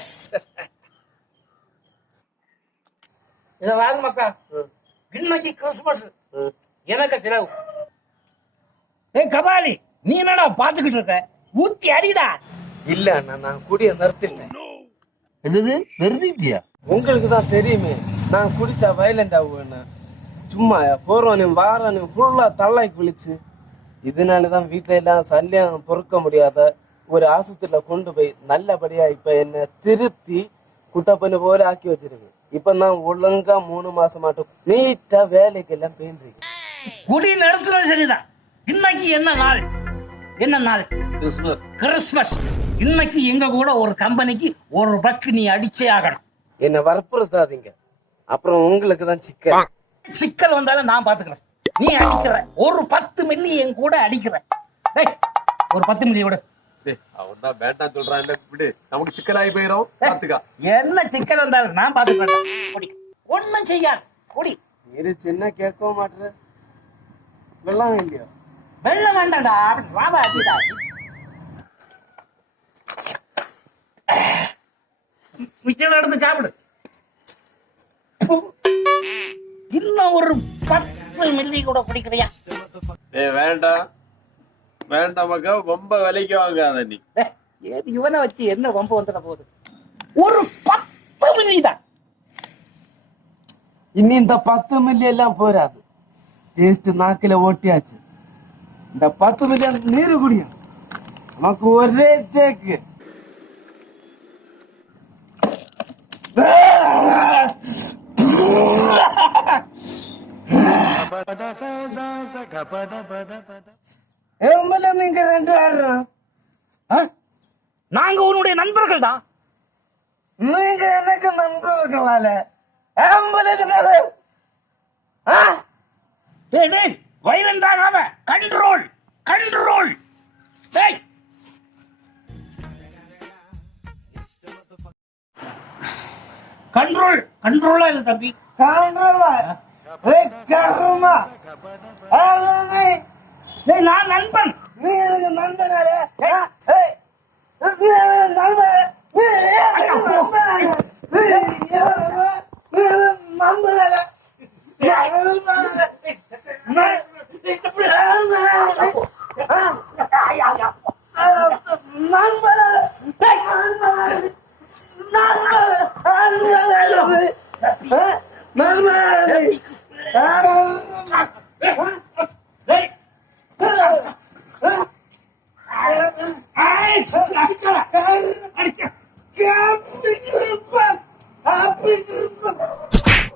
S. இத வாங்க மக்கா, இன்னைக்கு கிறிஸ்துமஸ், எனக்கு செலவு. ஏய் கபாலி, நீ என்னடா பாத்துக்கிட்டு இருக்க? ஊத்தி அடிடா. இல்ல அண்ணா, நான் குடிய நிறுத்திட்டேன். என்னது நிறுத்திட்டியா? உங்களுக்கு தான் தெரியுமே, நான் குடிச்சா வயலண்ட் ஆகுவேன்னு. சும்மா போறவனையும் வாரவனையும் ஃபுல்லா தள்ளாய் குளிச்சு, இதனாலதான் வீட்டுல எல்லாம் சல்லியம் பொறுக்க முடியாத ஒரு ஆஸ்பத்திரியில கொண்டு போய் நல்லபடியா இப்ப என்ன திருத்தி குட்டப்பண்ணு போல ஆக்கி வச்சிருக்கு. இப்ப நான் ஒழுங்கா 3 மாசம் மாட்டோம் நீட்டா வேலைக்கு எல்லாம் போயிட்டு. குடி நடத்துறது சரிதான். இன்னைக்கு என்ன நாள்? என்ன நாள்? கிறிஸ்துமஸ். கிறிஸ்துமஸ். இன்னைக்கு எங்க கூட ஒரு கம்பெனிக்கு ஒரு பக்கு நீ அடிச்சே ஆகணும். என்ன வற்புறுத்தாதீங்க, அப்புறம் உங்களுக்கு தான் சிக்கல். சிக்கல் வந்தாலும் நான் பாத்துக்கிறேன். நீ அடிக்கிற ஒரு 10 மில்லி என் கூட அடிக்கிற. டேய், ஒரு 10 மில்லி விடு. அவன் தான் வேண்டாம் சொல்றான், விடு, நமக்கு சிக்கலாகி போயிடும். பாத்துக்கா, என்ன சிக்கல் வந்தாலும் நான் பாத்துக்கிறேன். ஒண்ணும் செய்யாது, குடி. இது சின்ன கேட்கவும் மாட்டுற. வெள்ளம் இல்லையா? வெள்ளம் வேண்டாம்டா, ராவா அடிடா. மிச்சம் எடுத்து சாப்பிடு. இன்னும் ஒரு 10 மில்லி கூட குடிக்கிறியா? வேண்டாம் வேண்டாம் மக்கா, ரொம்ப விலைக்கு வாங்காத நீ. இவனை வச்சு என்ன வம்பு வந்துட போகுது? ஒரு 10 மில்லி தான். இனி இந்த 10 மில்லி எல்லாம் போராது. டேஸ்ட் நாக்கில ஓட்டியாச்சு. இந்த 10 மில்லியன் நீரு குடியும். நமக்கு ஒரே டேக்கு. நீங்க 2 பேரும் நாங்க உன்னுடைய நண்பர்கள் தான். நீங்க எனக்கு நண்பர்களால வயலண்ட் ஆகாத. Control control. கண்ட்ரோல் கண்ட்ரோலா இல்ல தம்பி. நான் நண்பன். நீ எனக்கு நண்பனாலே. Happy Christmas! Happy Christmas!